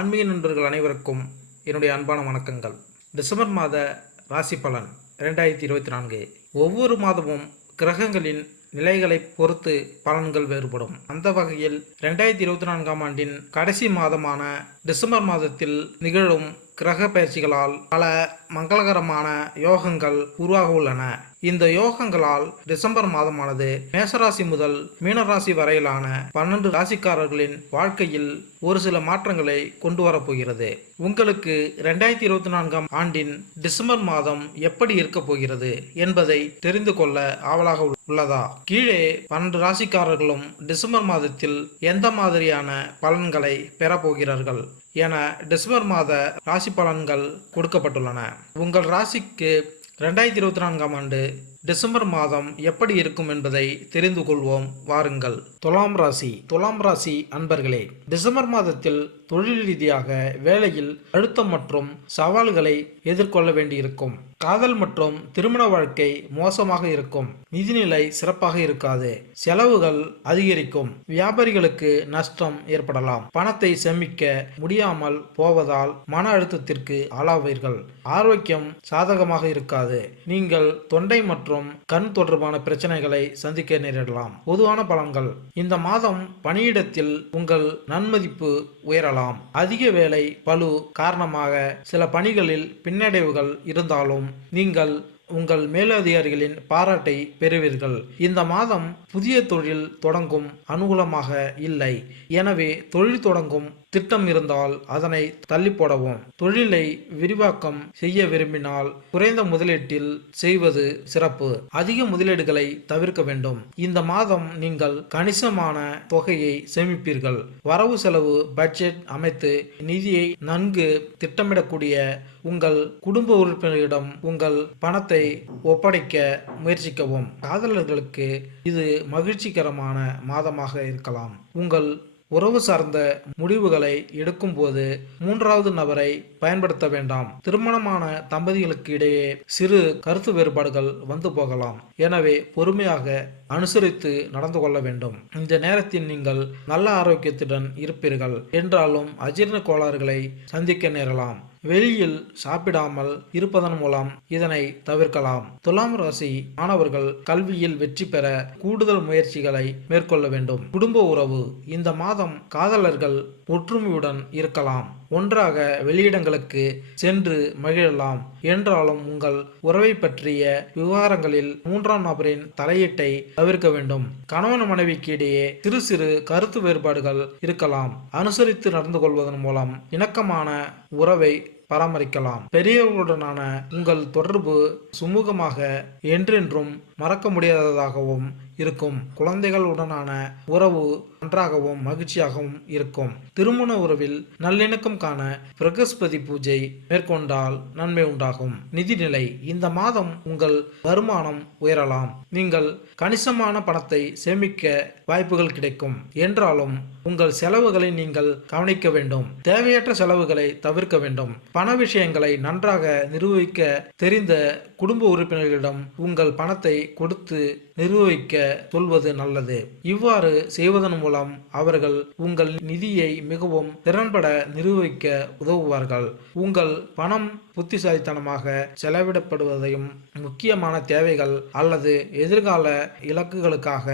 ஆன்மீக நண்பர்கள் அனைவருக்கும் என்னுடைய அன்பான வணக்கங்கள். டிசம்பர் மாத ராசி பலன் ரெண்டாயிரத்தி இருபத்தி நான்கு. ஒவ்வொரு மாதமும் கிரகங்களின் நிலைகளை பொறுத்து பலன்கள் வேறுபடும். அந்த வகையில் ரெண்டாயிரத்தி இருபத்தி நான்காம் ஆண்டின் கடைசி மாதமான டிசம்பர் மாதத்தில் நிகழும் கிரக பயிற்சிகளால் பல மங்களகரமான யோகங்கள் உருவாக உள்ளன இந்த யோகங்களால் டிசம்பர் மாதமானது மேசராசி முதல் மீனராசி வரையிலான பன்னெண்டு ராசிக்காரர்களின் வாழ்க்கையில் ஒரு சில மாற்றங்களை கொண்டு வரப்போகிறது உங்களுக்கு ரெண்டாயிரத்தி இருபத்தி நான்காம் ஆண்டின் டிசம்பர் மாதம் எப்படி இருக்க போகிறது என்பதை தெரிந்து கொள்ள ஆவலாக உள்ளதா? கீழே பன்னெண்டு ராசிக்காரர்களும் டிசம்பர் மாதத்தில் எந்த மாதிரியான பலன்களை பெறப்போகிறார்கள் என டிசம்பர் மாத ராசி பலன்கள் கொடுக்கப்பட்டுள்ளன. உங்கள் ராசிக்கு ரெண்டாயிரத்தி இருபத்தி நான்காம் ஆண்டு டிசம்பர் மாதம் எப்படி இருக்கும் என்பதை தெரிந்து கொள்வோம். வாருங்கள். துலாம் ராசி. துலாம் ராசி அன்பர்களே டிசம்பர் மாதத்தில் தொழில் ரீதியாக வேலையில் அழுத்தம் மற்றும் சவால்களை எதிர்கொள்ள வேண்டியிருக்கும். காதல் மற்றும் திருமண வாழ்க்கை மோசமாக இருக்கும். நிதிநிலை சிறப்பாக இருக்காது. செலவுகள் அதிகரிக்கும். வியாபாரிகளுக்கு நஷ்டம் ஏற்படலாம். பணத்தை சேமிக்க முடியாமல் போவதால் மன அழுத்தத்திற்கு ஆளாவீர்கள். ஆரோக்கியம் சாதகமாக இருக்காது. நீங்கள் தொண்டை மற்றும் கண் தொடர்பான பிரச்சனைகளை சந்திக்க நேரிடலாம். பொதுவான பலன்கள். இந்த மாதம் பணியிடத்தில் உங்கள் நன்மதிப்பு உயரலாம். அதிக வேலை பழு காரணமாக சில பணிகளில் பின்னடைவுகள் இருந்தாலும் நீங்கள் உங்கள் மேலதிகாரிகளின் பாராட்டை பெறுவீர்கள். இந்த மாதம் புதிய தொழில் தொடங்கும் அனுகூலமாக இல்லை. எனவே தொழில் தொடங்கும் திட்டம் இருந்தால் அதனை தள்ளி போடவும். தொழிலை விரிவாக்கம் செய்ய விரும்பினால் குறைந்த முதலீட்டில் செய்வது சிறப்பு. அதிக முதலீடுகளை தவிர்க்க வேண்டும். இந்த மாதம் நீங்கள் கணிசமான தொகையை சேமிப்பீர்கள். வரவு செலவு பட்ஜெட் அமைத்து நிதியை நன்கு திட்டமிடக்கூடிய உங்கள் குடும்ப உறுப்பினரிடம் உங்கள் பணத்தை ஒப்படைக்க முயற்சிக்கவும். காதலர்களுக்கு இது மகிழ்ச்சிகரமான மாதமாக இருக்கலாம். உங்கள் உறவு சார்ந்த முடிவுகளை எடுக்கும்போது மூன்றாவது நபரை பயன்படுத்த வேண்டாம். திருமணமான தம்பதிகளுக்கு இடையே சிறு கருத்து வேறுபாடுகள் வந்து போகலாம். எனவே பொறுமையாக அனுசரித்து நடந்து கொள்ள வேண்டும். இந்த நேரத்தில் நீங்கள் நல்ல ஆரோக்கியத்துடன் இருப்பீர்கள். என்றாலும் அஜீரண கோளாறுகளை சந்திக்க நேரலாம். வெளியில் சாப்பிடாமல் இருப்பதன் மூலம் இதனை தவிர்க்கலாம். துலாம் ராசி மாணவர்கள் கல்வியில் வெற்றி பெற கூடுதல் முயற்சிகளை மேற்கொள்ள வேண்டும். குடும்ப உறவு இந்த மாதம் காதலர்கள் ஒற்றுமையுடன் இருக்கலாம். ஒன்றாக வெளியிடங்களுக்கு சென்று மகிழலாம். என்றாலும் உங்கள் உறவை பற்றிய விவகாரங்களில் மூன்றாம் நபரின் தலையீட்டை தவிர்க்க வேண்டும். கணவன் மனைவிக்கு இடையே சிறு சிறு கருத்து வேறுபாடுகள் இருக்கலாம். அனுசரித்து நடந்து கொள்வதன் மூலம் இணக்கமான உறவை பராமரிக்கலாம். பெரியவர்களுடனான உங்கள் தொடர்பு சுமூகமாக என்றென்றும் மறக்க முடியாததாகவும் இருக்கும். குழந்தைகளுடனான உறவு நன்றாகவும் மகிழ்ச்சியாகவும் இருக்கும். திருமண உறவில் நல்லிணக்கம் காண பிரகஸ்பதி பூஜை மேற்கொண்டால் நன்மை உண்டாகும். நிதிநிலை இந்த மாதம் உங்கள் வருமானம் உயரலாம். நீங்கள் கணிசமான பணத்தை சேமிக்க வாய்ப்புகள் கிடைக்கும். என்றாலும் உங்கள் செலவுகளை நீங்கள் கவனிக்க வேண்டும். தேவையற்ற செலவுகளை தவிர்க்க வேண்டும். பண விஷயங்களை நன்றாக நிர்வகிக்க தெரிந்த குடும்ப உறுப்பினர்களிடம் உங்கள் பணத்தை கொடுத்து நிர்வகிக்க சொல்வது நல்லது. இவ்வாறு செய்வதன் மூலம் அவர்கள் உங்கள் நிதியை மிகவும் திறன்பட நிர்வகிக்க உதவுவார்கள். உங்கள் பணம் புத்திசாலித்தனமாக செலவிடப்படுவதையும் முக்கியமான தேவைகள் அல்லது எதிர்கால இலக்குகளுக்காக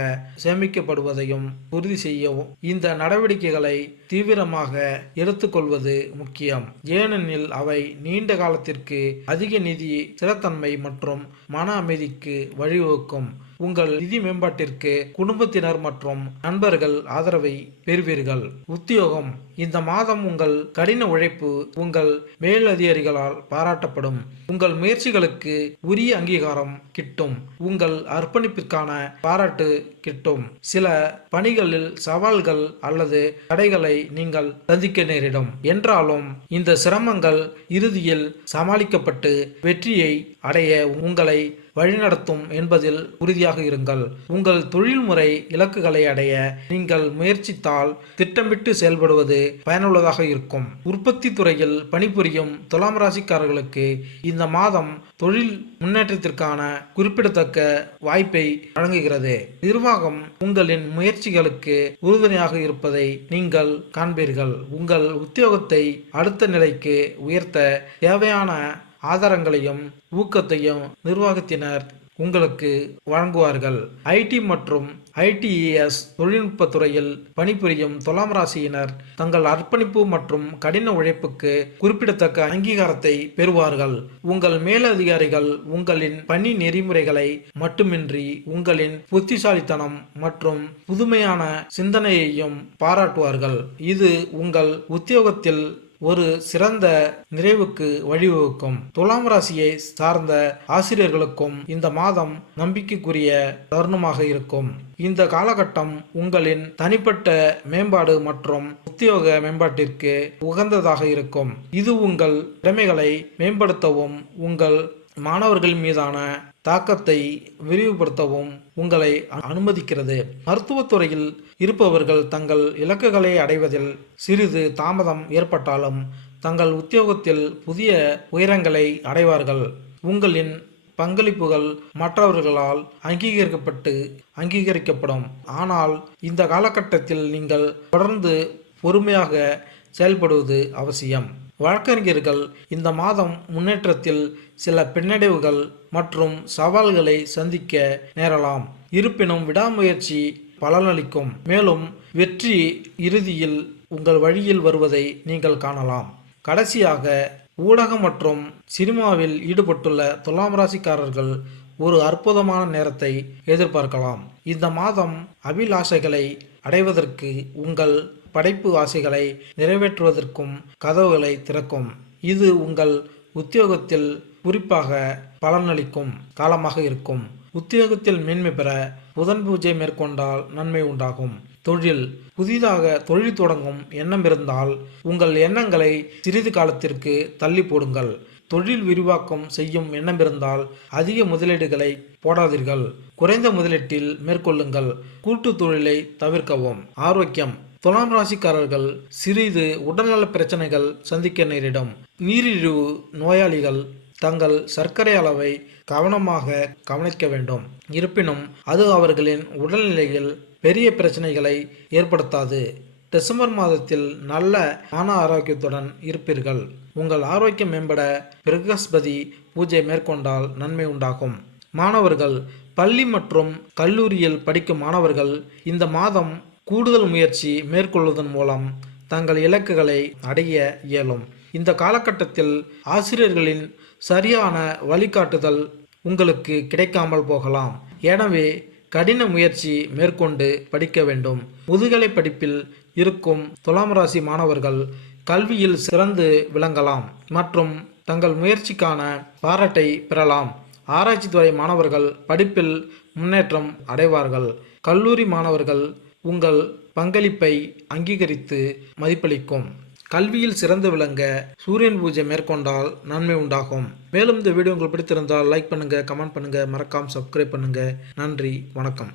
சேமிக்கப்படுவதையும் உறுதி செய்யவும் இந்த நடவடிக்கைகளை தீவிரமாக எடுத்துக்கொள்வது முக்கியம். ஏனெனில் அவை நீண்ட காலத்திற்கு அதிக நிதி ஸ்திரத்தன்மை மற்றும் மன அமைதிக்கு வழிவகுக்கும். உங்கள் நிதி மேம்பாட்டிற்கு குடும்பத்தினர் மற்றும் நண்பர்கள் ஆதரவை பெறுவீர்கள். உத்தியோகம். இந்த மாதம் உங்கள் கடின உழைப்பு உங்கள் மேலதிகாரிகளால் பாராட்டப்படும். உங்கள் முயற்சிகளுக்கு உரிய அங்கீகாரம் கிட்டும். உங்கள் அர்ப்பணிப்பிற்கான பாராட்டு கிட்டும். சில பணிகளில் சவால்கள் அல்லது தடைகளை நீங்கள் சந்திக்க நேரிடும். என்றாலும் இந்த சிரமங்கள் இறுதியில் சமாளிக்கப்பட்டு வெற்றியை அடைய உங்களை வழிநடத்தும் என்பதில் உறுதியாக இருங்கள். உங்கள் தொழில்முறை இலக்குகளை அடைய நீங்கள் முயற்சித்தால் திட்டமிட்டு செயல்படுவது பயனுள்ளதாக இருக்கும். உற்பத்தி துறையில் பணிபுரியும் துலாம் ராசிக்காரர்களுக்கு இந்த மாதம் தொழில் முன்னேற்றத்திற்கான குறிப்பிடத்தக்க வாய்ப்பை வழங்குகிறது. நிர்வாகம் உங்களின் முயற்சிகளுக்கு உறுதுணையாக இருப்பதை நீங்கள் காண்பீர்கள். உங்கள் உத்தியோகத்தை அடுத்த நிலைக்கு உயர்த்த தேவையான ஆதாரங்களையும் ஊக்கத்தையும் நிர்வாகத்தினர் உங்களுக்கு வழங்குவார்கள். ஐடி மற்றும் ஐடிஇஎஸ் தொழில்நுட்பத் துறையில் பணிபுரியும் துலாம் ராசியினர் தங்கள் அர்ப்பணிப்பு மற்றும் கடின உழைப்புக்கு குறிப்பிடத்தக்க அங்கீகாரத்தை பெறுவார்கள். உங்கள் மேலதிகாரிகள் உங்களின் பணி நெறிமுறைகளை மட்டுமின்றி உங்களின் புத்திசாலித்தனம் மற்றும் புதுமையான சிந்தனையையும் பாராட்டுவார்கள். இது உங்கள் உத்தியோகத்தில் ஒரு சிறந்த நிறைவுக்கு வழிவகுக்கும். துலாம் ராசியை சார்ந்த ஆசிரியர்களுக்கும் இந்த மாதம் நம்பிக்கைக்குரிய தருணமாக இருக்கும். இந்த காலகட்டம் உங்களின் தனிப்பட்ட மேம்பாடு மற்றும் உத்தியோக மேம்பாட்டிற்கு உகந்ததாக இருக்கும். இது உங்கள் திறமைகளை மேம்படுத்தவும் உங்கள் மாணவர்கள் மீதான தாக்கத்தை விரிவுபடுத்தவும் உங்களை அனுமதிக்கிறது. மருத்துவத்துறையில் இருப்பவர்கள் தங்கள் இலக்குகளை அடைவதில் சிறிது தாமதம் ஏற்பட்டாலும் தங்கள் உத்தியோகத்தில் புதிய உயரங்களை அடைவார்கள். உங்களின் பங்களிப்புகள் மற்றவர்களால் அங்கீகரிக்கப்பட்டு அங்கீகரிக்கப்படும். ஆனால் இந்த காலகட்டத்தில் நீங்கள் தொடர்ந்து பொறுமையாக செயல்படுவது அவசியம். வழக்கறிஞர்கள் இந்த மாதம் முன்னேற்றத்தில் சில பின்னடைவுகள் மற்றும் சவால்களை சந்திக்க நேரலாம். இருப்பினும் விடாமுயற்சி பலனளிக்கும். மேலும் வெற்றி இறுதியில் உங்கள் வழியில் வருவதை நீங்கள் காணலாம். கடைசியாக ஊடகம் மற்றும் சினிமாவில் ஈடுபட்டுள்ள துலாம் ராசிக்காரர்கள் ஒரு அற்புதமான நேரத்தை எதிர்பார்க்கலாம். இந்த மாதம் அபிலாஷைகளை அடைவதற்கு உங்கள் படைப்பு ஆசைகளை நிறைவேற்றுவதற்கும் கதவுகளை திறக்கும். இது உங்கள் உத்தியோகத்தில் குறிப்பாக பலனளிக்கும் காலமாக இருக்கும். உத்தியோகத்தில் மேன்மை பெற புதன் பூஜை மேற்கொண்டால் நன்மை உண்டாகும். தொழில். புதிதாக தொழில் தொடங்கும் எண்ணம் இருந்தால் உங்கள் எண்ணங்களை சிறிது காலத்திற்கு தள்ளி போடுங்கள். தொழில் விரிவாக்கம் செய்யும் எண்ணம் இருந்தால் அதிக முதலீடுகளை போடாதீர்கள். குறைந்த முதலீட்டில் மேற்கொள்ளுங்கள். கூட்டு தொழிலை தவிர்க்கவும். ஆரோக்கியம். துலாம் ராசிக்காரர்கள் சிறிது உடல்நல பிரச்சனைகள் சந்திக்க நேரிடும். நீரிழிவு நோயாளிகள் தங்கள் சர்க்கரை அளவை கவனமாக கவனிக்க வேண்டும். இருப்பினும் அது அவர்களின் உடல்நிலையில் பெரிய பிரச்சனைகளை ஏற்படுத்தாது. டிசம்பர் மாதத்தில் நல்ல மன ஆரோக்கியத்துடன் இருப்பீர்கள். உங்கள் ஆரோக்கியம் மேம்பட பிரகஸ்பதி பூஜை மேற்கொண்டால் நன்மை உண்டாகும். மாணவர்கள் பள்ளி மற்றும் கல்லூரியில் படிக்கும் மாணவர்கள் இந்த மாதம் கூடுதல் முயற்சி மேற்கொள்வதன் மூலம் தங்கள் இலக்குகளை அடைய இயலும். இந்த காலகட்டத்தில் ஆசிரியர்களின் சரியான வழிகாட்டுதல் உங்களுக்கு கிடைக்காமல் போகலாம். எனவே கடின முயற்சி மேற்கொண்டு படிக்க வேண்டும். முதுகலை படிப்பில் இருக்கும் துலாம் ராசி மாணவர்கள் கல்வியில் சிறந்து விளங்கலாம் மற்றும் தங்கள் முயற்சிக்கான பாராட்டை பெறலாம். ஆராய்ச்சித்துறை மாணவர்கள் படிப்பில் முன்னேற்றம் அடைவார்கள். கல்லூரி மாணவர்கள் உங்கள் பங்களிப்பை அங்கீகரித்து மதிப்பளிக்கும். கல்வியில் சிறந்து விளங்க சூரியன் பூஜை மேற்கொண்டால் நன்மை உண்டாகும். மேலும் இந்த வீடியோ உங்களுக்கு பிடித்திருந்தால் லைக் பண்ணுங்கள் கமெண்ட் பண்ணுங்கள் மறக்காமல் சப்ஸ்கிரைப் பண்ணுங்கள் நன்றி வணக்கம்.